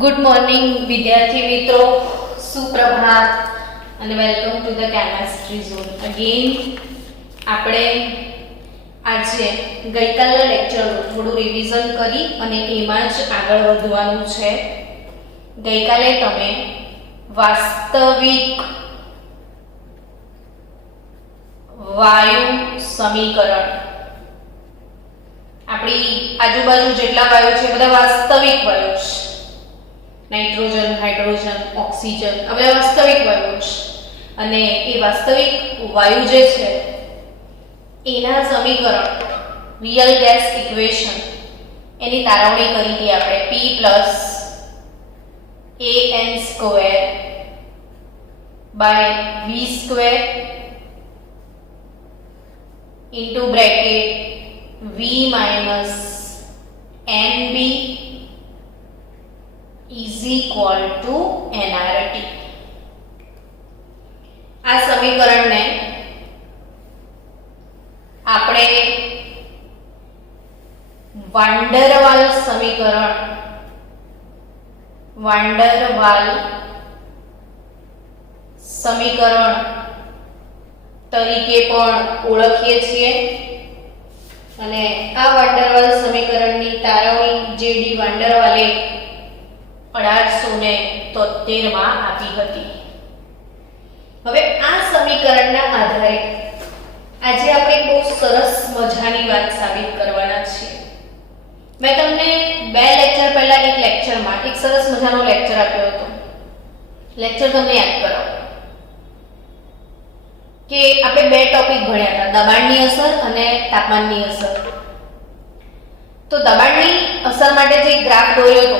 Good morning વિદ્યાર્થી મિત્રો, સુપ્રભાત અને welcome to the chemistry zone. Again આપણે આજે ગઈકાલના લેક્ચરનું થોડું રિવિઝન કરી અને એમાં જ આગળ વધવાનું છે. ગઈકાલે તમે વાસ્તવિક વાયુ સમીકરણ, આપણી આજુબાજુ જેટલા વાયુ છે બધા વાસ્તવિક વાયુ છે. નાઇટ્રોજન, હાઇડ્રોજન, ઓક્સિજન, આ બધા વાસ્તવિક વાયુ છે. અને એ વાસ્તવિક વાયુ જે છે એના સમીકરણ, રિયલ ગેસ ઇક્વેશન, એની તારવણી કરી હતી આપણે P + an² / v² into bracket v minus nb is equal to nRT. આ સમીકરણને આપણે વાન્ડરવાલ સમીકરણ, વાન્ડરવાલ સમીકરણ તરીકે પણ ઓળખીએ છીએ. અને આ વાન્ડરવાલ સમીકરણની તારવણી જે.ડી. વાન્ડરવાલે 1873 માં આપી હતી. હવે આ સમીકરણના આધારે આજે આપણે બહુ સરસ મજાની વાત સાબિત કરવાના છીએ. મેં તમને બે લેક્ચર પહેલા એક લેક્ચરમાં એક સરસ મજાનો લેક્ચર આપ્યો હતો. લેક્ચર તમને યાદ કરાવો કે આપણે બે ટોપિક ભણ્યા હતા, દબાણની અસર અને તાપમાનની અસર. તો દબાણની અસર માટે જે ગ્રાફ દોર્યો હતો,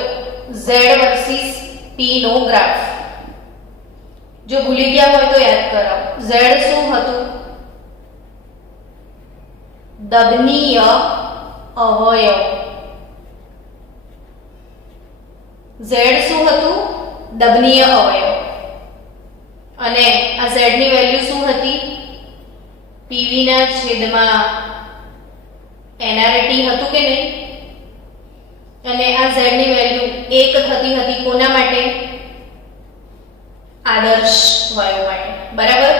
Z વર્સિસ P નો ગ્રાફ, જો ભૂલી ગયા હોય તો યાદ કરાવો. Z શું હતું? દબનીય અવયવ. Z શું હતું? દબનીય અવયવ. અને આ Z ની વેલ્યુ શું હતી? PV ના છેદમાં nRT હતું કે નહીં? અને આ Z ની વેલ્યુ 1 થતી હતી કોના માટે? આદર્શ વાયુ માટે. બરાબર?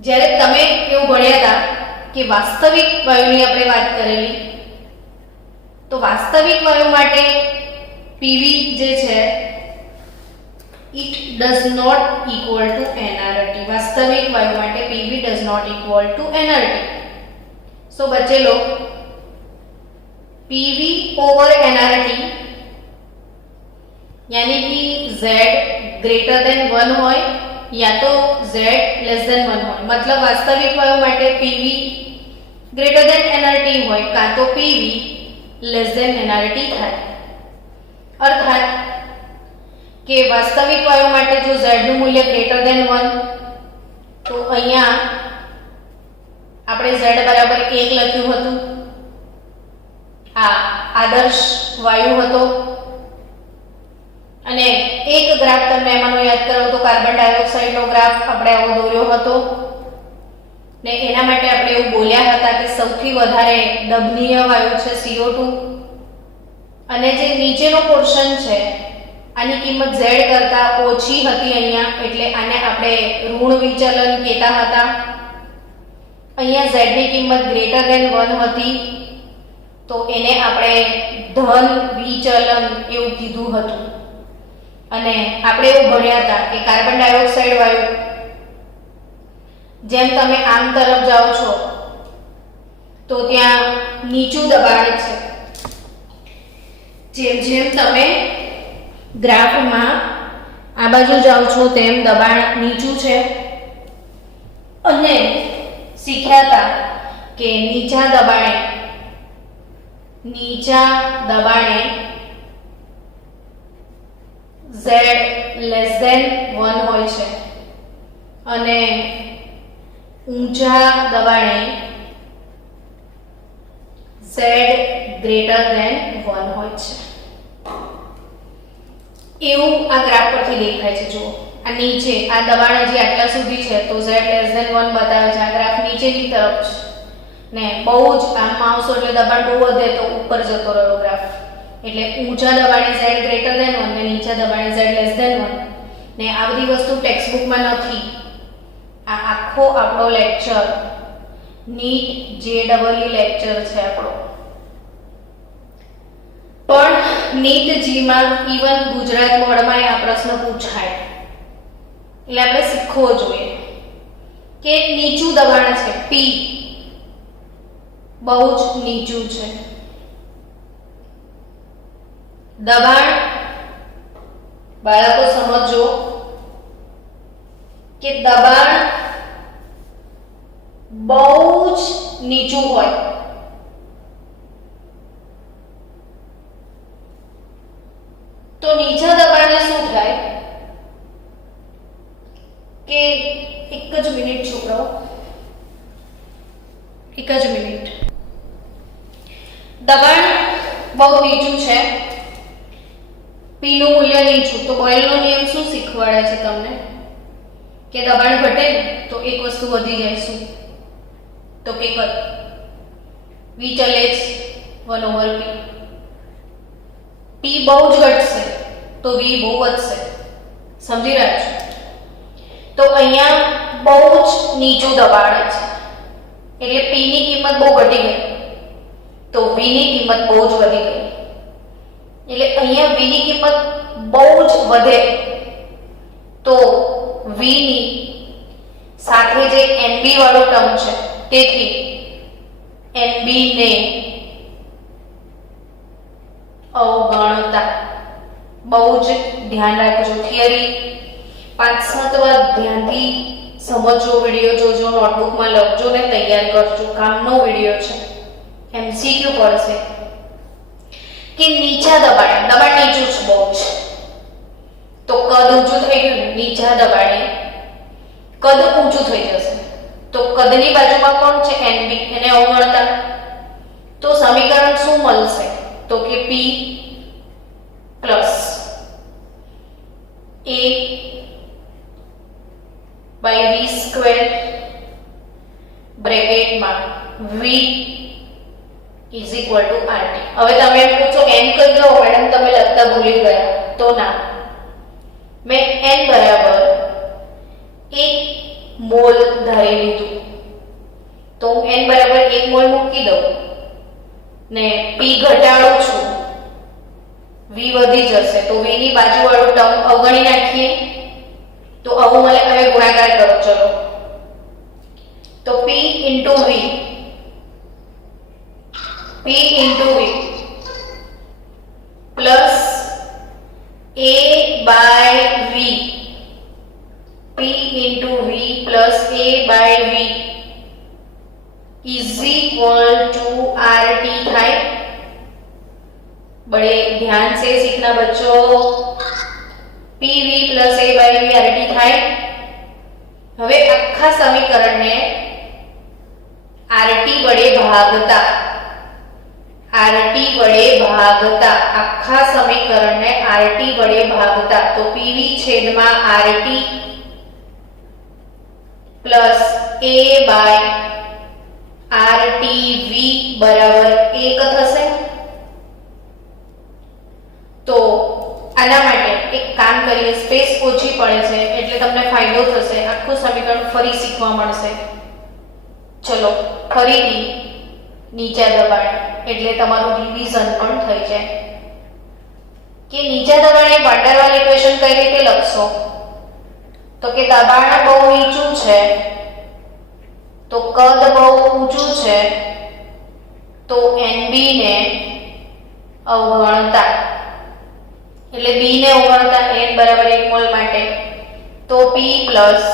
જ્યારે તમે એવું ભણ્યા હતા કે વાસ્તવિક વાયુની આપણે વાત કરેલી, તો વાસ્તવિક વાયુ માટે PV જે છે it does not equal to nRT. વાસ્તવિક વાયુ માટે PV does not equal to nRT. so બચેલો PV over nRT, यानी कि Z greater than 1 હોય या तो Z less than 1 હોય. मतलब વાસ્તવિક વાયુ માટે PV greater than nRT હોય કાં તો PV less than nRT થાય. અર્થાત કે વાસ્તવિક વાયુ માટે જો Z નું મૂલ્ય greater than 1, તો અહીંયા આપણે Z બરાબર 1 લખ્યું હતું. આ આદર્શ વાયુ હતો. અને એક ગ્રાફ તમને એમાંનો યાદ કરો તો કાર્બન ડાયોક્સાઇડ નો ગ્રાફ આપણે આવો દોર્યો હતો. ને એના માટે આપણે એવું બોલ્યા હતા કે સૌથી વધારે દબનીય વાયુ છે CO2. અને જે નીચેનો પોર્શન છે આની કિંમત Z કરતા ઓછી હતી અહીંયા, એટલે આને આપણે ઋણ વિચલન કહેતા હતા. અહીંયા Z ની કિંમત greater than 1 હતી, તો એને આપણે ધન વિચલન એવું કીધું હતું. અને આપણે એવું ભણ્યા હતા કે કાર્બન ડાયોક્સાઇડ વાયુ જેમ તમે આમ તરફ જાઓ છો તો ત્યાં નીચું દબાણ છે. જેમ જેમ તમે ગ્રાફમાં આ બાજુ જાઓ છો તેમ દબાણ નીચું છે. અને શીખ્યા હતા કે નીચા દબાણે Z less than 1 હોય છે અને ઊંચા દબાણે Z greater than 1 હોય છે. એવું આ ગ્રાફ પરથી દેખાય છે. જુઓ, આ નીચે આ દબાણ હજી આટલા સુધી છે તો Z less than 1 બતાવે છે. આ ગ્રાફ નીચેની તરફ છે ને બહુ જ આમ આવશો એટલે દબાણ બહુ વધે તો ઉપર જતો રહ્યો ગ્રાફ. એટલે ઊંચા દબાણે z ગ્રેટર ધેન 1 ને નીચા દબાણે z લેસ ધેન 1 ને આ બધી વસ્તુ ટેક્સ્ટ બુકમાં નથી. આ આખો આપણો લેક્ચર નીટ JEE લેક્ચર છે આપણો. પણ નીટ જીમાં ઇવન ગુજરાત બોર્ડમાં આ પ્રશ્ન પૂછાય એટલે આપણે શીખવો જોઈએ કે નીચું દબાણ છે P બહુ જ નીચું છે. દબાણ બાળકો સમજો કે દબાણ બહુ જ નીચું હોય તો નીચા દબાણે શું થાય કે એક જ મિનિટ છોકરાઓ, એક જ મિનિટ. દબાણ બહુ નીચું છે, P નું મૂલ્ય નીચું, તો બોયલનો નિયમ શું શીખવાડે છે તમને કે દબાણ ઘટે તો એક વસ્તુ વધી જાય. શું? તો કે કદ V ચલે 1/P. P બહુ જ ઘટશે તો V બહુ વધશે. સમજી રહ્યા છો? તો અહીંયા બહુ જ નીચું દબાણ છે એટલે P ની કિંમત બહુ ઘટી ગઈ તો V ની કિંમત બહુ જ વધી ગઈ. એટલે અહીંયા V ની કિંમત બહુ જ વધે તો V ની સાથે જે NB વાળો ટર્મ છે તેથી NB ને અવગણતા. બહુ જ ધ્યાન રાખજો. થિયરી 5-7 વાર ધ્યાનથી સમજો, વિડિયો જોજો, નોટબુકમાં લખજો ને તૈયાર કરજો. કામનો વિડિયો છે, MCQ પડશે કે નીચા દબાણે, દબાણ નીચું છે બહુ જ તો કદ ઊંચું થઈ ગયું. નીચા દબાણે કદ ઊંચું થઈ જશે તો કદની બાજુમાં કોણ છે? NB, એને અવગણતા. તો સમીકરણ શું મળશે? તો કે P plus A by V square બ્રેકેટમાં V is equal to RT. હવે તમે એમ પૂછો n કહી દો મેડમ, તમે લખતા ભૂલી ગયા. તો ના, મેં n બરાબર 1 મોલ ધારી લીધું તો હું n બરાબર 1 મોલ મૂકી દઉં ને P ઘટાડું છું, V વધી જશે તો V ની બાજુવાળું ટર્મ અવગણી નાખીએ તો આવું મળે. હવે ગુણાકાર કરો ચલો. તો P into V, P into V plus A by V, P into V plus A by V is equal to RT થાય. बड़े ध्यान से सीखना बच्चों. PV plus A by V RT થાય. હવે આખા સમીકરણને RT વડે ભાગતા, RT વડે ભાગતા, આખા સમીકરણને RT વડે ભાગતા તો PV છેદમાં RT plus A by RTV બરાબર 1 થશે. તો આના માટે એક કામ કરીએ, સ્પેસ ઓછી પડે છે એટલે તમને ફાયદો થશે. આખું સમીકરણ ફરી શીખવા મળશે. ચલો ફરીથી નીચા દબાણ એટલે તમારું રિવિઝન પણ થઈ જાય કે નીચા દબાણે વાન ડેર વાલ ઇક્વેશન કઈ રીતે લખશો. તો કે દબાણ બહુ નીચું છે તો કદ બહુ ઊંચું છે તો NB ને અવગણતા એટલે B ને અવગણતા n બરાબર 1 મોલ માટે તો P plus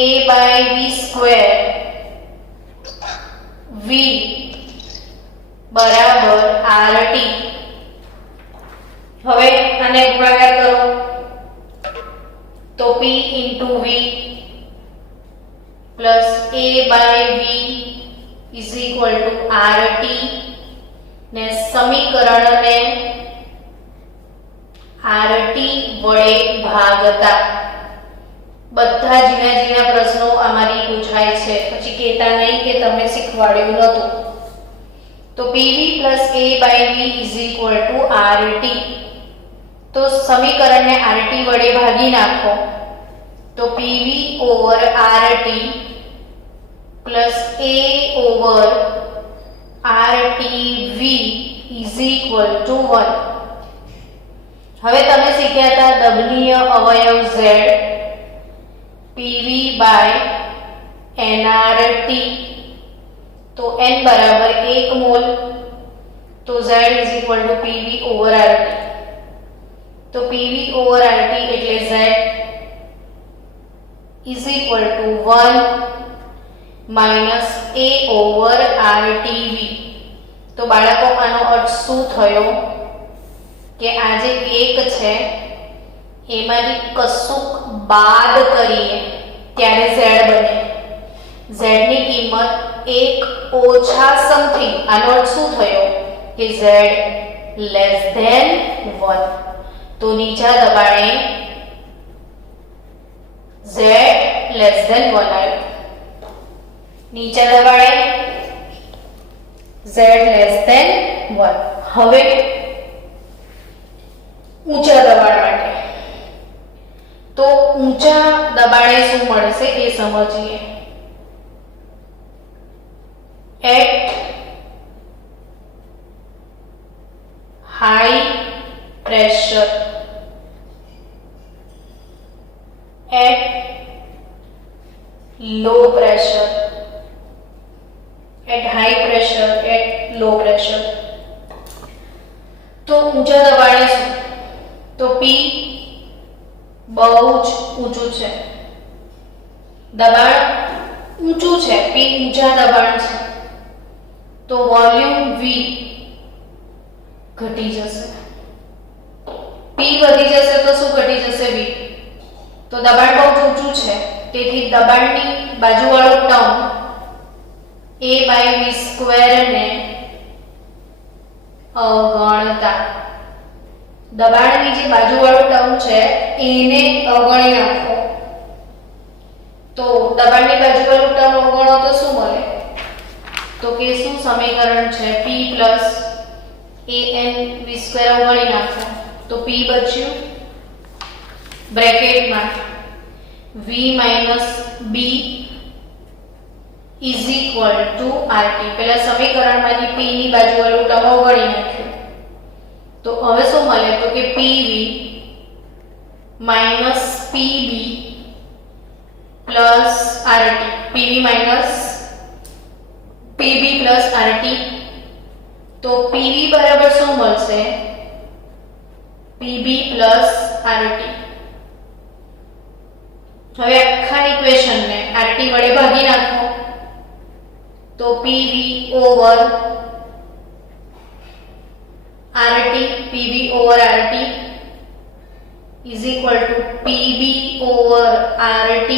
A by V square V બરાબર RT. હવે આને ગુણાકાર કરો તો P into V plus A by V is equal to RT ને સમીકરણને RT વડે ભાગતા. બધા ઝીણા ઝીણા પ્રશ્નો અમારી પૂછાય છે, પછી કહેતા નહીં કે તમે શીખવાડ્યું નહોતું. તો PV plus A by V is equal to RT. તો સમીકરણને RT વડે ભાગી નાખો તો PV over RT plus A over RTV is equal to 1. હવે તમે શીખ્યા હતા દબનીય અવયવ Z PV by nRT. तो n बराबर 1 मोल, तो Z is equal to PV over RT. तो PV over RT એટલે Z is equal to 1 minus A over RTV. તો બાળકો આનો અર્થ શું થયો કે આ જે 1 છે એમાંથી કશુંક બાદ કરીએ ત્યારે Z બને. Z ની કિંમત 1 ઓછા સમથિંગ. આનો અર્થ શું થયો કે Z લેસ ધેન 1. તો નીચા દબાણે Z લેસ ધેન 1 આવ્યો. નીચા દબાણે Z લેસ ધેન 1. હવે ઊંચા દબાણ માટે તો ઊંચા દબાણે શું મળશે એ સમજીએ. At high pressure, at low pressure, at high pressure, at low pressure. तो ऊंचा दबाणे શું તો P બહુ જ ઊંચું છે, દબાણ ઊંચું છે, P ઊંચા દબાણ છે, તો વોલ્યુમ V ઘટી જશે. P વધી જશે તો શું ઘટી જશે V? તો દબાણ બહુ ઊંચું છે તેથી દબાણની બાજુવાળો term A by V square ને અવગણતા. દબાણની જે બાજુવાળો ટર્મ છે એને અવગણી નાખો તો દબાણની બાજુવાળો ટર્મ અવગણો તો શું મળે? તો કે શું સમીકરણ છે P plus an v square અવગણી નાખો તો P બચ્યું બ્રેકેટમાં V minus B is equal to RT. પહેલા સમીકરણમાંથી P ની બાજુવાળું ટર્મ અવગણી નાખ્યું તો હવે શું મળે તો કે PV minus PB plus RT. PV minus PB plus RT. તો PV બરાબર શું મળશે? PB plus RT. હવે આખા ઇક્વેશનને RT વડે ભાગી નાખો તો PV over RT, PV over RT is equal to PB over RT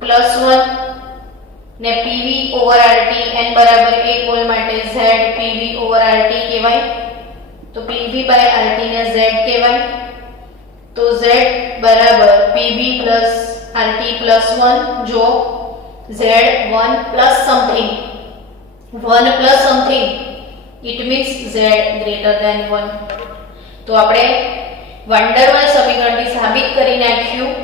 plus 1 ને PV over RT n બરાબર 1 મોલ માટે Z PV over RT કહેવાય તો PV by RT ને Z કહેવાય તો Z બરાબર PB plus RT plus 1 જો Z 1 plus something it means Z greater than 1. તો આપણે વંડરવલ સમીકરણથી સાબિત કરી નાખ્યું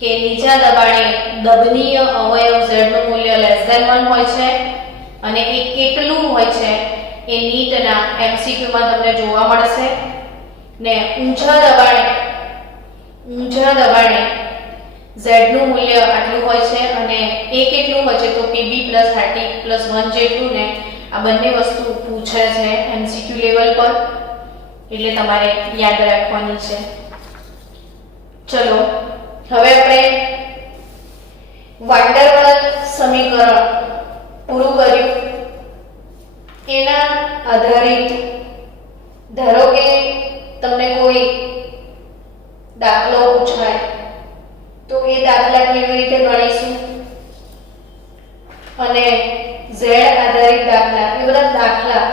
કે નીચા દબાણે દબનીય અવયવ Z નું મૂલ્ય લેસ ધેન 1 હોય છે અને એ કેટલું હોય છે એ નીટના MCQ માં તમને જોવા મળશે ને ઊંચા દબાણે Z નું મૂલ્ય આટલું હોય છે અને એ કેટલું હોય છે તો PB RT 1 જેટલું ને આ બંને વસ્તુ પૂછે છે MCQ લેવલ પર એટલે તમારે યાદ રાખવાની છે. ચલો હવે આપણે વાંડરવલ સમીકરણ પૂરું કર્યું એના આધારિત ધારો કે તમને કોઈ દાખલો પૂછાય તો એ દાખલા કેવી રીતે ગણીશું અને Z આધારિત દાખલા એ બધા દાખલા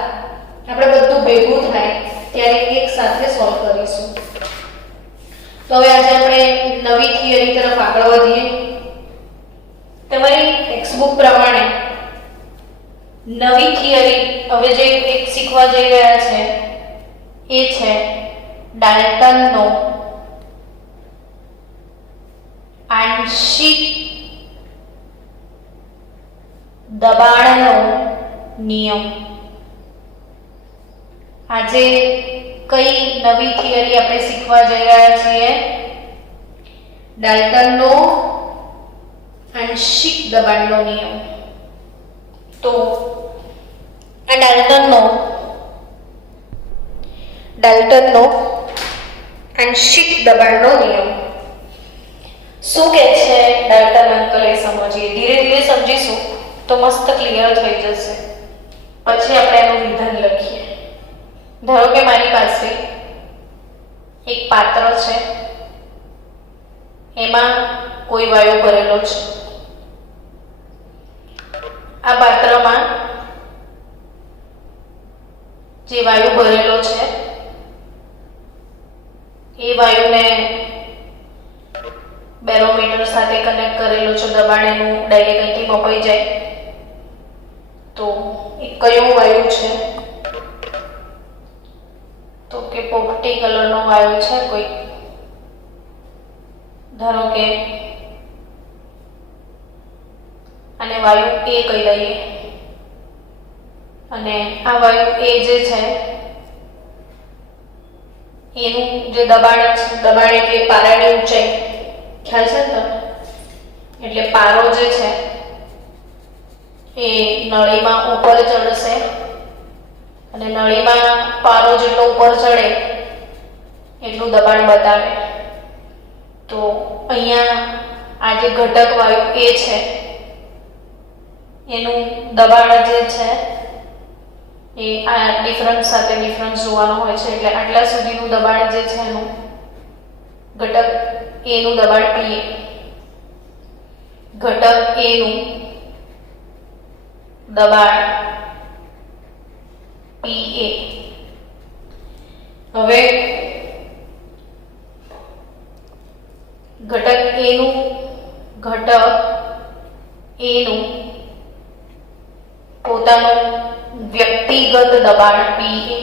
આપણે બધું ભેગું થાય ત્યારે એક સાથે સોલ્વ કરીશું. તો હવે આજે આપણે નવી થિયરી તરફ આગળ વધીએ. તમારી ટેક્સ્ટબુક પ્રમાણે નવી થિયરી હવે જે એક શીખવા જઈ રહ્યા છે એ છે ડાલ્ટનનો આંશિક દબાણનો નિયમ. આજે કઈ નવી થિયરી આપણે શીખવા જઈ રહ્યા છીએ? ડાલ્ટનનો આંશિક દબાણનો નિયમ. તો આ ડાલ્ટનનો આંશિક દબાણનો નિયમ શું કે છે ડાલ્ટન અંકલ એ સમજીએ. ધીરે ધીરે સમજીશું તો મસ્ત ક્લિયર થઈ જશે. પછી આપણે એનું વિધાન લખીએ. ધારો કે મારી પાસે એક પાત્ર છે, એમાં કોઈ વાયુ ભરેલો છે. આ પાત્રમાં જે વાયુ ભરેલો છે એ વાયુને બેરોમીટર સાથે કનેક્ટ કરેલો છે. દબાણ એનું ડાયરેક્ટ અહીંથી મપાઈ જાય. તો એ કયો વાયુ છે? તો કે પોપટી કલરનો વાયુ છે કોઈ. ધારો કે અને વાયુ એ કહી દઈએ. અને આ વાયુ એ જે છે એનું જે દબાણ એટલે પારાની ઊંચાઈ, ખ્યાલ છે ને? એટલે પારો જે છે એ નળીમાં ઉપર ચડશે અને નળીમાં પારો જેટલો ઉપર ચડે એટલું દબાણ બતાવે. તો અહીંયા આ જે ઘટક વાયુ એ છે એનું દબાણ જે છે એ આ ડિફરન્સ સાથે ડિફરન્સ જોવાનો હોય છે. એટલે આટલા સુધીનું દબાણ જે છે એનું ઘટક એનું દબાણ PA, ઘટક એનું દબાણ PA. હવે ઘટક એનું પોતાનું વ્યક્તિગત દબાણ PA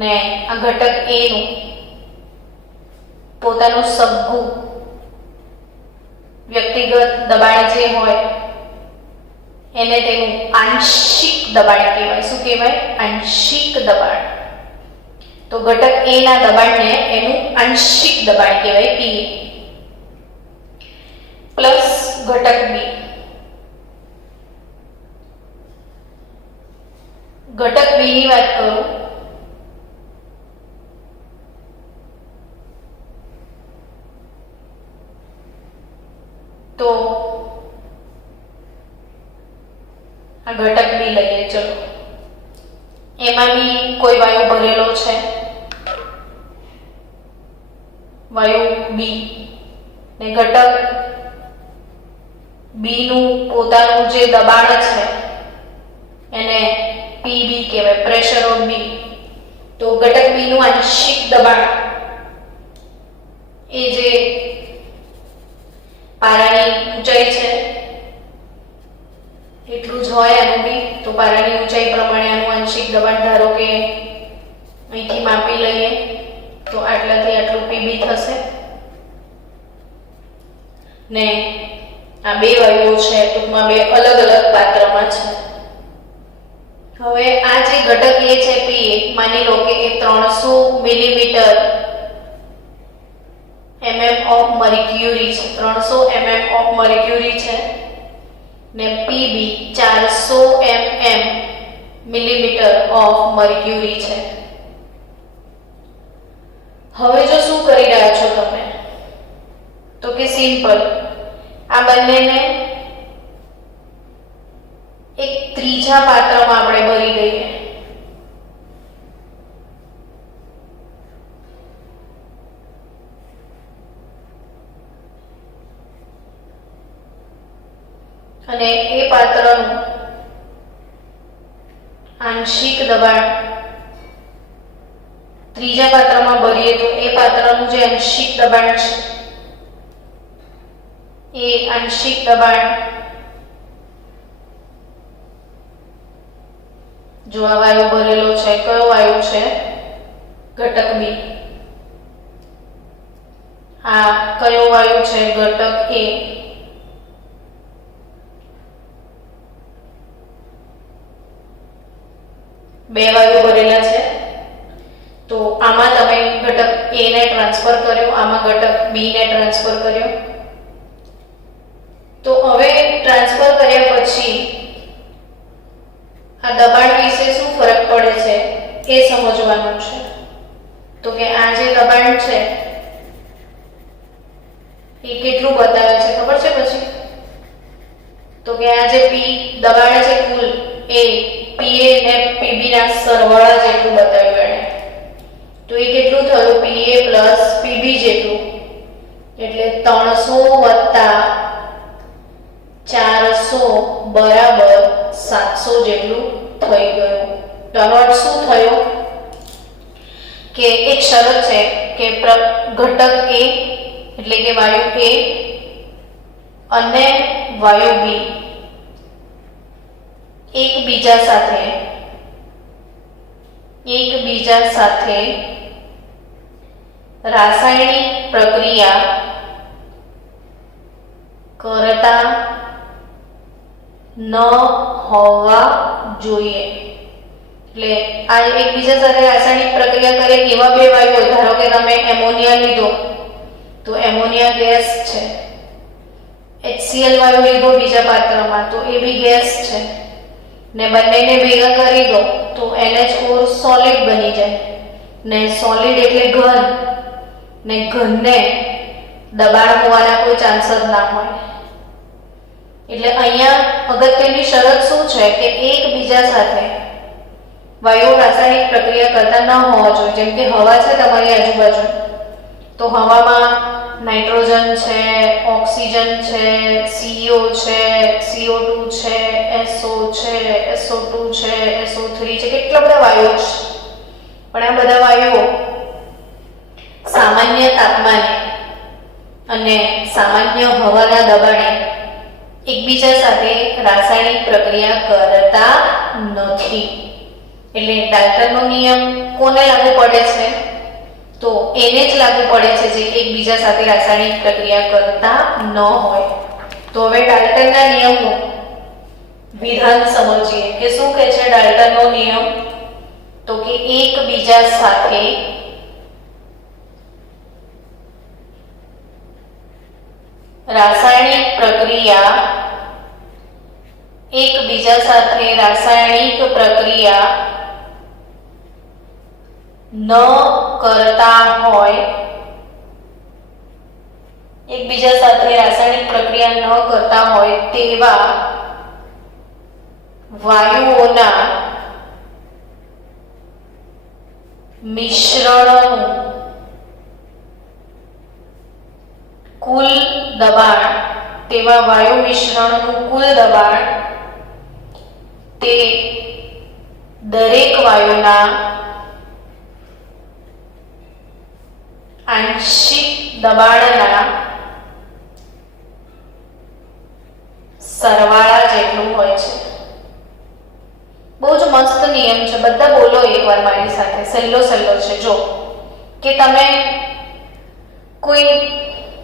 ને આ ઘટક એનું પોતાનું સબગું વ્યક્તિગત દબાણ જે હોય એને તેનું આંશિક દબાણ કહેવાય. શું કહેવાય? આંશિક દબાણ. તો ઘટક એ ના દબાણને એનું આંશિક દબાણ કહેવાય PA પ્લસ ઘટક બી. ઘટક બી ની વાત કરું તો આ ઘટક બી લઈએ. ચલો, એમાં બી કોઈ વાયુ ભરેલો છે, વાયુ બી, ને ઘટક બી નું પોતાનું જે દબાણ છે એને PB કહેવાય, પ્રેશર ઓફ બી. તો ઘટક બી નું આંશિક દબાણ એ જે પારાની ઊંચાઈ છે એટલું જ હોય એનું બી. તો પારાની ઊંચાઈ પ્રમાણે આનું આંશિક દબાણ ધારો કે અહીંથી માપી લઈએ તો આટલાથી આટલું PB થશે. ને આ બે વાયુઓ છે ટૂંકમાં બે અલગ અલગ પાત્રમાં છે. હવે આ જે ઘટક એ છે PA, માની લો કે એ 300 મિલીમીટર ઓફ મર્ક્યુરી છે, 300 ઓફ મર્ક્યુરી છે ને PB 400 મિલીમીટર ઓફ મર્ક્યુરી છે. હવે જો શું કરી રહ્યા છો તમે? તો કે સિમ્પલ આ બંનેને એક ત્રીજા પાત્રમાં આપણે ભરી દઈએ. અને એ પાત્રનું આંશિક દબાણ ત્રીજા પાત્રમાં ભરીએ તો એ પાત્રનું જે આંશિક દબાણ છે એ આંશિક દબાણ જો આ વાયુ ભરેલો છે, કયો વાયુ છે? ઘટક બી. આ કયો વાયુ છે? ઘટક એ. બે વાયુ ભરેલા છે, તો આમાં તમે ઘટક એ ને ટ્રાન્સફર કર્યો, આમાં ઘટક બી ને ટ્રાન્સફર કર્યો. તો હવે ટ્રાન્સફર કર્યા પછી આ દબાણ વિશે શું ફરક પડે છે એ સમજવાનું છે. તો કે આ જે દબાણ છે એ કેટલું બતાવે છે ખબર છે પછી? તો કે આ જે પી દબાણ છે કુલ એ પીએ ને પીબી ના સરવાળા જેટલું બતાવ્યું એને. તો એ કેટલું થયું? પીએ પ્લસ પીબી જેટલું, એટલે 300 + 400 બરાબર 700 જેટલું થઈ ગયું. તો આનો અર્થ શું થયો? કે એક શરત છે કે ઘટક એ એટલે કે વાયુ એ અને વાયુ બી એકબીજા સાથે રાસાયણિક પ્રક્રિયા કરતા ન હોવા જોઈએ. એટલે આ એકબીજા સાથે રાસાયણિક પ્રક્રિયા કરે એવા બે વાયુઓ, ધારો કે તમે એમોનિયા લીધો તો એમોનિયા ગેસ છે, HCl વાયુ લીધો બીજા પાત્રમાં તો એ બી ગેસ છે, ને બંનેને ભેગા કરી દો તો NH4 સોલિડ બની જાય. ને સોલિડ એટલે ઘન, ને ઘનને દબાણ હોવાના કોઈ ચાન્સ જ ના હોય. એટલે અહીંયા અગત્યની શરત શું છે કે એકબીજા સાથે વાયુ રાસાયણિક પ્રક્રિયા કરતા ન હોવા જોઈએ. જેમ કે હવા છે તમારી આજુબાજુ, તો હવામાં નાઇટ્રોજન છે, ઓક્સિજન છે, CO છે, CO2 છે, SO છે, SO2 છે, SO3 છે, કેટલા બધા વાયુઓ છે. પણ આ બધા વાયુઓ સામાન્ય તાપમાને અને સામાન્ય હવાના દબાણે એકબીજા સાથે રાસાયણિક પ્રક્રિયા કરતા નથી. એટલે ડાલ્ટનનો નિયમ કોને લાગુ પડે છે? તો એને જ લાગુ પડે છે જે એકબીજા સાથે રાસાયણિક પ્રક્રિયા કરતા ન હોય. તો હવે ડાલ્ટનના નિયમનું વિધાન સમજીએ કે શું કહે છે ડાલ્ટનનો નિયમ? તો કે એકબીજા સાથે રાસાયણિક પ્રક્રિયા ન કરતા હોય, એકબીજા સાથે રાસાયણિક પ્રક્રિયા ન કરતા હોય તેવા વાયુઓના મિશ્રણનું કુલ દબાણ, તેવા વાયુ મિશ્રણનું કુલ દબાણ તે દરેક વાયુના આંશિક દબાણના સરવાળા જેટલું હોય છે. બહુ જ મસ્ત નિયમ છે, બધા બોલો એકવાર મારી સાથે, સહેલો છે. જો કે તમે કોઈ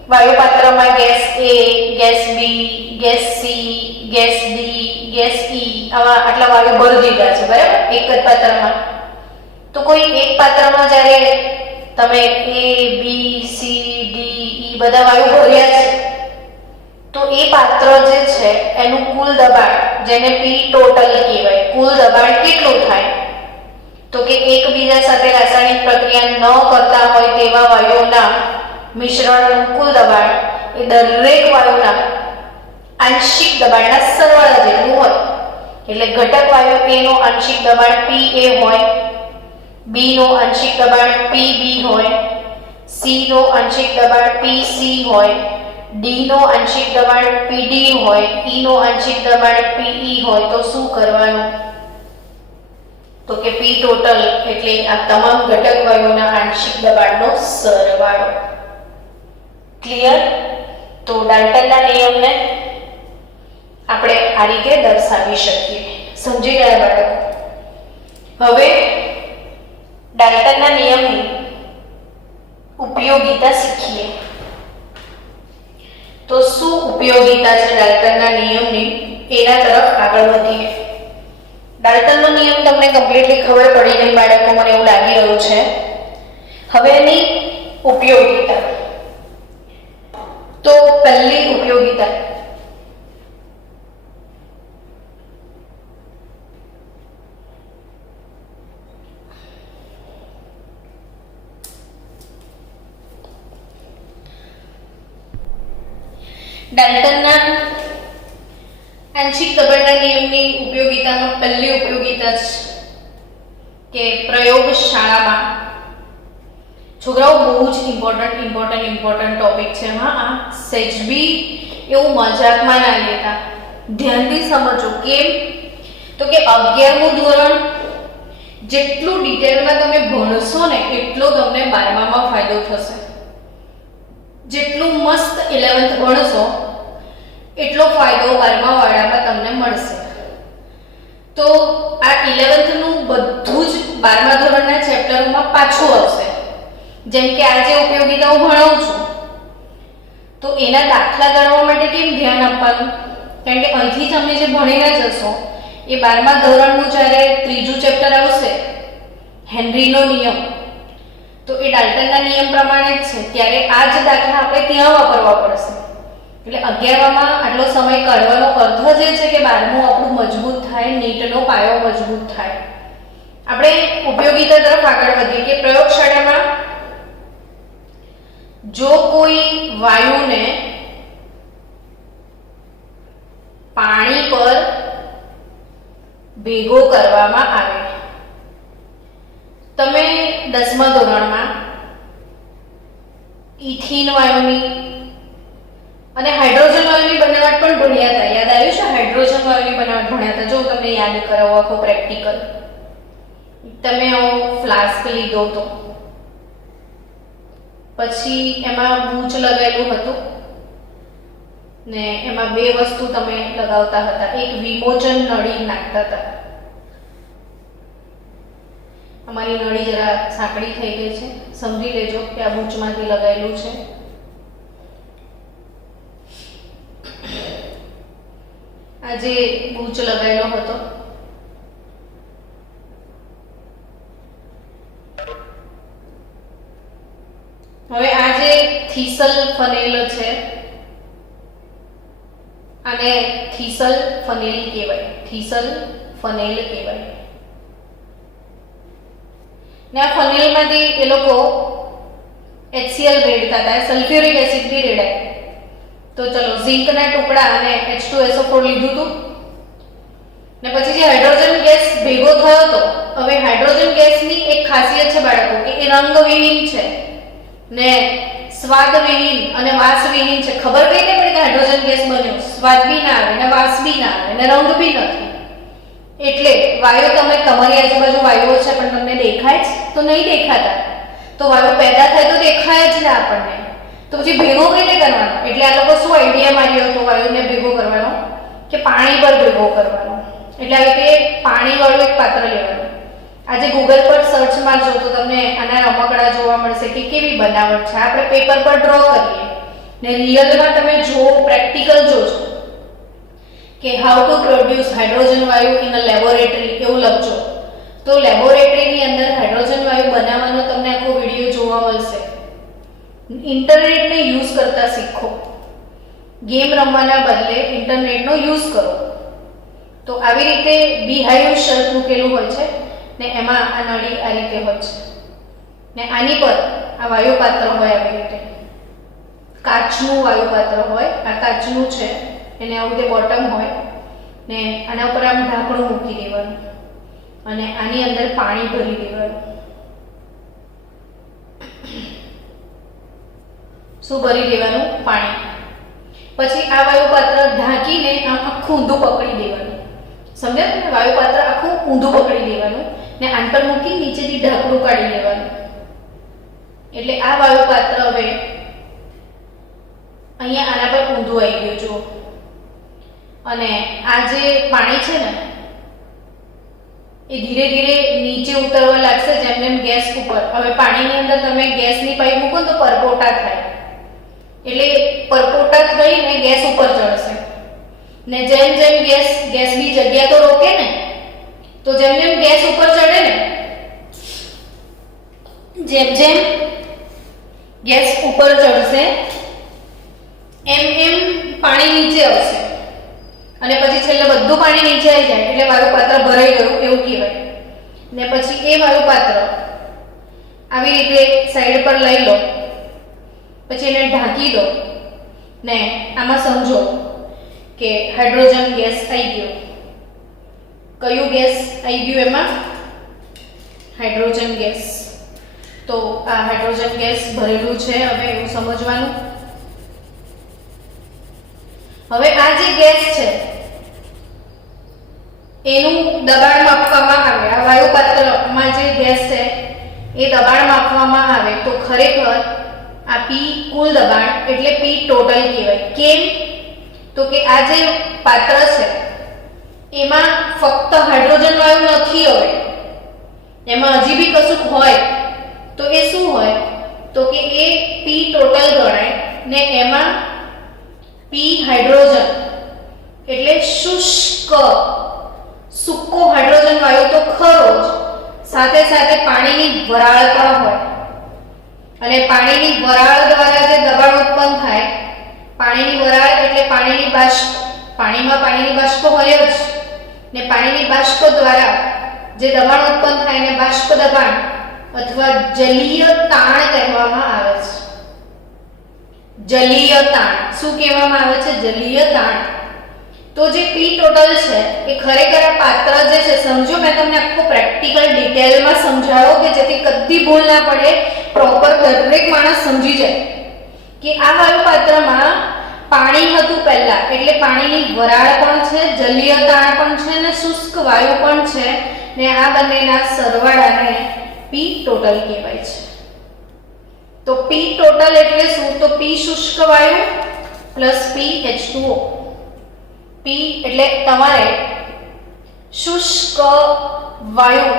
વાયુ પાત્રમાં gas A, gas B, gas C, gas D, gas E આવા આટલા વાયુ ભરી દીધા છે, બરાબર, એક જ પાત્રમાં. તો કોઈ એક પાત્રમાં જ્યારે તમે A, B, C, D, E બધા વાયુ ભર્યા છે તો એ પાત્ર જે છે એનું કુલ દબાણ, જેને P ટોટલ કહેવાય, કુલ દબાણ કેટલું થાય? તો કે એકબીજા સાથે રાસાયણિક પ્રક્રિયા ન કરતા હોય તેવા વાયુઓના મિશ્રણનું કુલ દબાણ એ દરેક વાયુના આંશિક દબાણના સરવાળા જેટલું હોય. એટલે ઘટક વાયુ A નો આંશિક દબાણ PA હોય, B નો આંશિક દબાણ PB હોય, C નો આંશિક દબાણ PC હોય, D નો આંશિક દબાણ PD હોય, E નો આંશિક દબાણ PE હોય. તો શું કરવાનું? તો કે P ટોટલ એટલે આ તમામ ઘટક વાયુઓના આંશિક દબાણનો સરવાળો. ક્લિયર? તો ડાલ્ટનના નિયમને આપણે આ રીતે દર્શાવી શકીએ. સમજી ગયા બાળકો? હવે ડાલ્ટનના નિયમની ઉપયોગિતા શીખીએ. તો શું ઉપયોગિતા છે ડાલ્ટનના નિયમની એના તરફ આગળ વધીએ. ડાલ્ટનનો નિયમ તમને કમ્પ્લીટલી ખબર પડી ગઈ બાળકો, મને એવું લાગી રહ્યું છે. હવે એની ઉપયોગિતા. તો પહેલી ઉપયોગિતા, ડાલ્ટનના આંશિક દબાણના નિયમની ઉપયોગિતામાં પહેલી ઉપયોગિતા છે કે પ્રયોગશાળામાં છોકરાઓ બહુ જ ઇમ્પોર્ટન્ટ ટોપિક છે. હા, આ સહેજ બી એવું મજાકમાં ના લેતા, ધ્યાનથી સમજો. કેમ? તો કે 11મું ધોરણ જેટલું ડિટેલમાં તમે ભણશો ને એટલો તમને 12માં ફાયદો થશે. જેટલું મસ્ત 11th ભણશો એટલો ફાયદો 12મા વાળામાં તમને મળશે. તો આ 11th નું બધું જ 12મા ધોરણના ચેપ્ટરોમાં પાછું આવશે. જેમ કે આ જે ઉપયોગિતાઓ ભણાવું છું તો એના દાખલા ગણવા માટે કેમ ધ્યાન આપવાનું? કારણ કે અહીંથી તમે જે ભણીને જશો એ 12મા ધોરણનું જ્યારે ત્રીજું ચેપ્ટર આવશે, હેનરીનો નિયમ, તો એ ડાલ્ટનના નિયમ પ્રમાણે જ છે. ત્યારે આ જ દાખલા આપણે ત્યાં વાપરવા પડશે. એટલે 11માં આટલો સમય કાઢવાનો અર્થ જ છે કે 12મું આપણું મજબૂત થાય, નીટનો પાયો મજબૂત થાય. આપણે ઉપયોગિતા તરફ આગળ વધીએ કે પ્રયોગશાળામાં જો કોઈ વાયુને પાણી પર ભેગો કરવામાં આવે. તમે 10મા ધોરણમાં ઇથિન વાયુની અને હાઇડ્રોજન વાયુની બનાવટ પણ ભણ્યા હતા. યાદ આવ્યું છે? હાઇડ્રોજન વાયુની બનાવટ ભણ્યા હતા. જો તમને યાદ કરાવો આખો પ્રેક્ટિકલ. તમે ફ્લાસ્ક લીધો તો પછી એમાં બૂચ લગાવેલું હતું ને એમાં બે વસ્તુ તમે લગાવતા હતા. એક વિમોચન નળી નાખતા હતા. અમારી નળી જરા સાંકડી થઈ ગઈ છે, સમજી લેજો કે આ બૂચમાંથી લગાવેલું છે. આ જે બૂચ લગાવેલો હતો હવે આ જે થીસલ ફનેલ છે આને થીસલ ફનેલ કહેવાય. થીસલ ફનેલ કહેવાય. ને આ ફનેલમાંથી એ લોકો HCl રેડતા હતા, સલ્ફ્યુરિક એસિડ બી રેડાય. તો ચલો ઝિંકના ટુકડા અને H2SO4 લીધું હતું ને પછી જે હાઇડ્રોજન ગેસ ભેગો થયો હતો. હવે હાઇડ્રોજન ગેસની એક ખાસિયત છે બાળકો કે એ રંગવિહીન છે ને સ્વાદવિહીન અને વાસવિહીન છે. ખબર કઈ રીતે પડી કે હાઇડ્રોજન ગેસ બન્યો? સ્વાદ બી ના આવે ને વાસ બી ના આવે ને રંગ બી નથી. એટલે વાયુ તમે તમારી આજુબાજુ વાયુઓ છે પણ તમને દેખાય જ તો નહીં દેખાતા. તો વાયુ પેદા થાય તો દેખાય જ ના આપણને. તો પછી ભેગો કઈ રીતે કરવાનો? એટલે આ લોકો શું આઈડિયા માર્યો હતો વાયુને ભેગો કરવાનો કે પાણી પર ભેગો કરવાનો. એટલે આવી રીતે પાણી વાળું એક પાત્ર લેવાનું. આજે ગૂગલ પર સર્ચ મારજો તો તમને આના રમકડા જોવા મળશે કે કેવી બનાવટ છે. આપણે પેપર પર ડ્રો કરીએ ને રિયલમાં તમે જો પ્રેક્ટિકલ જોજો કે હાઉ ટુ પ્રોડ્યુસ હાઇડ્રોજન વાયુ ઇન અ લેબોરેટરી એવું લખજો તો લેબોરેટરીની અંદર હાઇડ્રોજન વાયુ બનાવવાનો તમને આખો વિડિયો જોવા મળશે. ઇન્ટરનેટને યુઝ કરતા શીખો. ગેમ રમવાના બદલે ઇન્ટરનેટનો યુઝ કરો. તો આવી રીતે બીહાઇવ શેલ મૂકેલું હોય છે ને એમાં આ નળી આ રીતે હોય છે ને આની પર આ વાયુ પાત્ર હોય. આવી રીતે કાચનું વાયુ પાત્ર હોય. આ કાચનું છે એને આવું રીતે બોટમ હોય ને આના ઉપર આમ ઢાંકણું મૂકી દેવાનું અને આની અંદર પાણી ભરી દેવાનું. શું ભરી દેવાનું? પાણી. પછી આ વાયુ પાત્ર ઢાંકીને આમ આખું ઊંધું પકડી દેવાનું. સમજ્યા તમે? વાયુ પાત્ર આખું ઊંધું પકડી દેવાનું ને આન પર મૂકી નીચેથી ઢાંકણું કાઢી લેવાનું. એટલે આ વાયુ પાત્ર હવે અહીંયા આના પર ઊંધું આવી ગયું જુઓ. અને આ જે પાણી છે ને એ ધીરે ધીરે નીચે ઉતરવા લાગશે જેમ જેમ ગેસ ઉપર. હવે પાણીની અંદર તમે ગેસની પાઇપ મૂકો તો પરપોટા થાય, એટલે પરપોટા થઈને ગેસ ઉપર ચડશે ને જેમ જેમ ગેસની જગ્યા તો રોકે ને, તો જેમ જેમ ગેસ ઉપર ચડે ને, જેમ જેમ ગેસ ઉપર ચડશે એમ એમ પાણી નીચે આવશે અને પછી છેલ્લે બધું પાણી નીચે આવી જાય એટલે વાયુ પાત્ર ભરાઈ ગયું એવું કહેવાય. ને પછી એ વાયુ પાત્ર આવી રીતે સાઈડ પર લઈ લો, પછી એને ઢાંકી દો ને આમાં સમજો કે હાઇડ્રોજન ગેસ આવી ગયો. કયું ગેસ આવી ગયું એમાં? Hydrogen gas. તો આ હાઇડ્રોજન ગેસ ભરેલું છે હવે એવું સમજવાનું. હવે આ જે ગેસ છે એનું દબાણ માપવામાં આવે. આ વાયુ પાત્રમાં જે ગેસ છે એ દબાણ માપવામાં આવે તો ખરેખર આ P કુલ દબાણ એટલે P ટોટલ કહેવાય. કેમ? તો કે આ જે પાત્ર છે એમાં ફક્ત હાઇડ્રોજન વાયુ નથી, હવે એમાં હજી બી કશું હોય તો એ શું હોય? તો કે એ P ટોટલ ગણાય ને એમાં P હાઇડ્રોજન એટલે શુષ્ક સૂકો હાઇડ્રોજન વાયુ તો ખરો જ, સાથે સાથે પાણીની વરાળ પણ હોય અને પાણીની વરાળ દ્વારા જે દબાણ ઉત્પન્ન થાય, પાણીની વરાળ એટલે પાણીની બાષ્પ, પાણીમાં પાણીની બાષ્પ હોય જ ને પાણીની બાષ્પ દ્વારા જે દબાણ ઉત્પન્ન થાય એને બાષ્પ દબાણ અથવા જલીય તાણ કહેવામાં આવે છે. જલીય તાણ શું કહેવામાં આવે છે? જલીય તાણ. તો જે P ટોટલ છે એ ખરેખર આ પાત્ર જે છે, સમજો મેં તમને આખું પ્રેક્ટિકલ ડિટેલમાં સમજાવો કે જેથી કદી ભૂલ ના પડે, પ્રોપર દરેક માણસ સમજી જાય કે આ વાયુ પાત્રમાં પાણી હતું પહેલા, એટલે પાણીની વરાળ પણ છે, જલીય તાણ પણ છે ને શુષ્ક વાયુ પણ છે ને આ બંનેના સરવાળાને P ટોટલ કહેવાય છે. તો P ટોટલ એટલે શું? તો P શુષ્ક વાયુ પ્લસ P H2O. P એટલે તમારે શુષ્ક વાયુ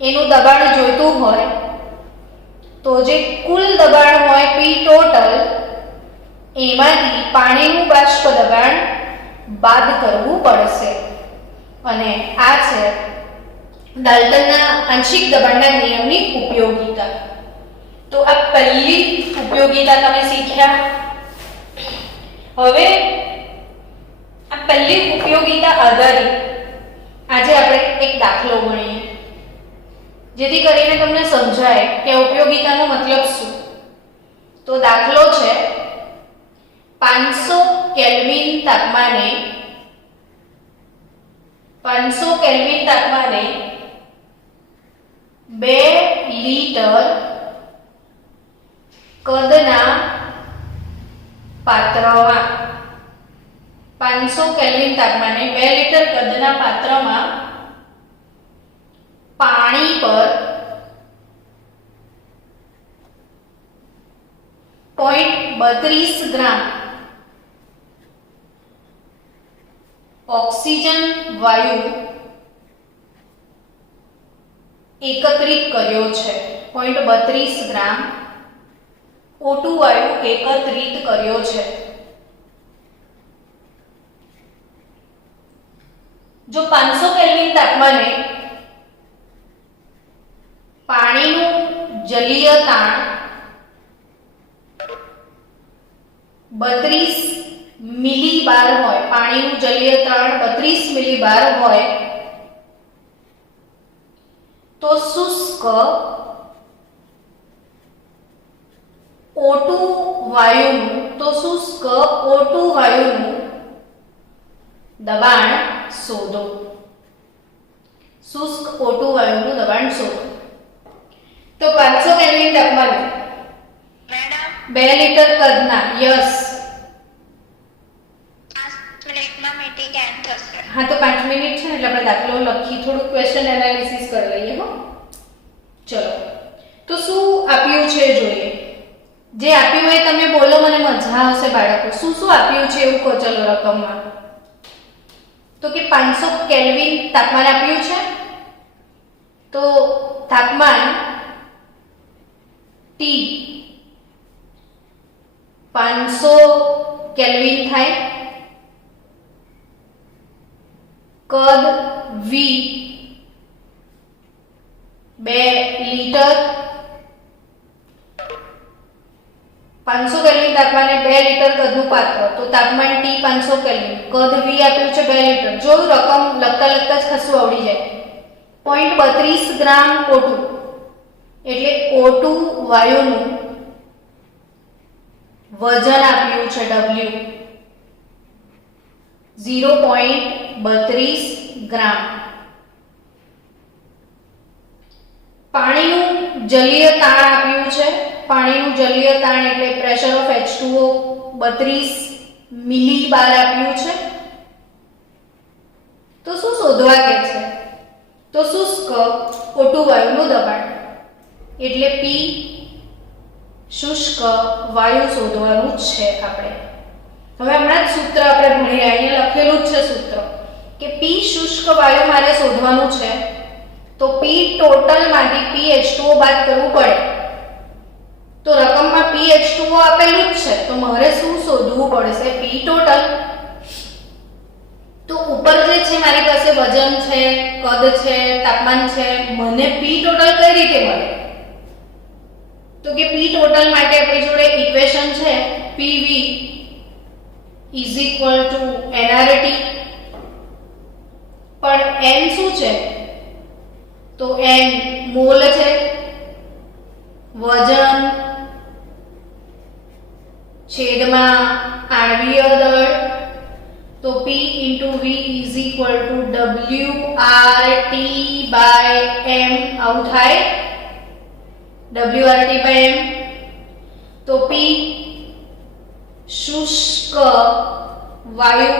એનું દબાણ જોઈતું હોય તો જે કુલ દબાણ હોય P ટોટલ એમાંથી પાણીનું બાષ્પ દબાણ બાદ કરવું પડશે અને આ છે ડાલ્ટનના આંશિક દબાણના નિયમની ઉપયોગિતા. તો આ પહેલી ઉપયોગિતા તમે શીખ્યા. હવે આ પહેલી ઉપયોગિતા આધારિત આજે આપણે એક દાખલો ગણીએ જેથી કરીને તમને સમજાય કે ઉપયોગિતાનો મતલબ શું. તો દાખલો છે 500 કેલ્વિન તાપમાને 2 લીટર કદના પાત્રમાં 500 કેલ્વિન તાપમાને 2 લીટર કદના પાત્રમાં પાણી પર 0.32 ગ્રામ ઓક્સિજન વાયુ એકત્રિત કર્યો છે. 0.32 ગ્રામ O2 વાયુ એકત્રિત કર્યો છે. જો 500 કેલ્વિન તાપમાને પાણીનું જલીય તાણ 32 મિલીબાર હોય, પાણીનું જલીય તાણ 32 મિલીબાર હોય તો શુષ્ક O2 વાયુનું દબાણ શોધો. શુષ્ક O2 વાયુનું દબાણ શોધો. તો 500 કેલ્વિન તાપમાને 2 લીટર કદના યસ હા તો 5 મિનિટ છે એટલે આપણે દાખલો લખી થોડું ક્વેશ્ચન એનાલિસિસ કરી લઈએ. હો ચલો, તો શું આપ્યું છે જોઈએ. જે આપ્યું હોય તમે બોલો, મને મજા આવશે બાળકો. શું શું આપ્યું છે એવું કહો. ચલો રકમમાં તો કે 500 કેલ્વિન તાપમાન આપ્યું છે તો તાપમાન T 500 કેલ્વિન થાય, કદ V 2 લીટર, 500 કેલ્વિન તાપમાને 2 લીટર કદનું પાત્ર, તો તાપમાન T 500 કેલ્વિન, કદ V આપ્યું છે 2 લીટર. જો રકમ લખતા લખતા જ ખસું આવડી જાય. 0.32 ગ્રામ O2 એટલે O2 વાયુનું વજન આપ્યું છે W 0.32 ગ્રામ. પાણીનું જલીય તાણ આપ્યું છે. પાણીનું જલીય તાણ એટલે પ્રેશર ઓફ H2O 32 મિલીબાર આપ્યું છે. તો શું શોધવા કે છે? તો શુષ્ક O2 વાયુનું દબાણ એટલે P શુષ્ક વાયુ શોધવાનું છે આપણે. હવે હમણાં જ સૂત્ર આપણે ભણી રહ્યા, અહીંયા લખેલું જ છે સૂત્ર કે P શુષ્ક વાયુ મારે શોધવાનું છે, તો P ટોટલ માંથી PH2O બાદ કરવું પડે. તો રકમમાં PH2O આપેલું જ છે, તો મારે શું શોધવું પડશે? P total. તો ઉપર જે છે મારી પાસે વજન છે, કદ છે, તાપમાન છે, મને P ટોટલ કઈ રીતે મળે? તો કે P ટોટલ માટે આપણી જોડે ઇક્વેશન છે PV nRT. પણ n શું છે? તો n મોલ છે, વજન છેદમાં આણ્વીય દળ, તો P * V WRT/m આવું થાય. WRT/m. તો P શુષ્ક વાયુ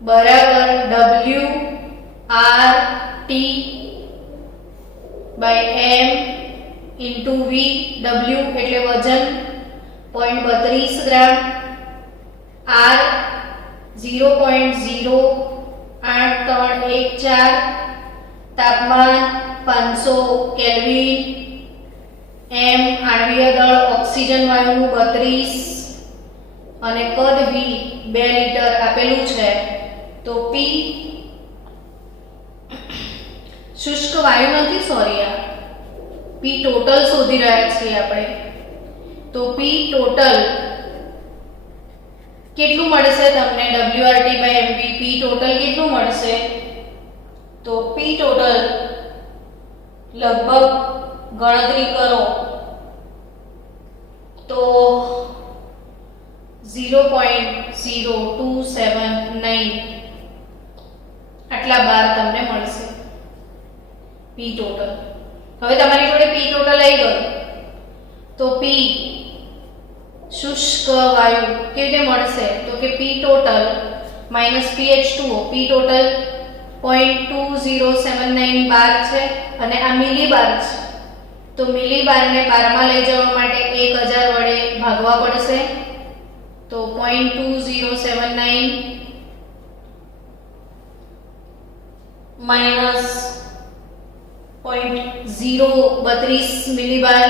બરાબર WRT/m * V. W એટલે વજન 0.32 ગ્રામ, R 0.08314, તાપમાન 500 કેલ્વિન, m આણ્વીય દળ ઓક્સિજન વાયુનું 32 અને કદ V 2 લીટર આપેલું છે. તો P શુષ્ક વાયુ નથી, સોરી, આ P ટોટલ શોધી રહ્યા છીએ આપણે. તો P ટોટલ કેટલું મળશે તમને? WRT/mv P ટોટલ કેટલું મળશે? તો P ટોટલ લગભગ ગણતરી કરો તો 0.0279 આટલા બાર તમને મળશે P ટોટલ. હવે તમારી જોડે P ટોટલ આવી ગયું, તો P શુષ્ક વાયુ કેવી રીતે મળશે? તો કે P total minus PH2O. P total 0.2079 બાર છે અને આ મિલીબાર છે, તો મિલીબારને બારમાં લઈ જવા માટે 1000 વડે ભાગવા પડશે. તો 0.2079 માઈનસ 0.032 મિલીબાર,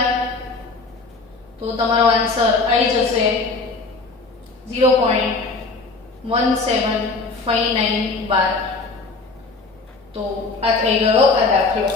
તો તમારો આન્સર આવી જશે 0.1759 બાર. તો આ થઈ ગયો આ દાખલો.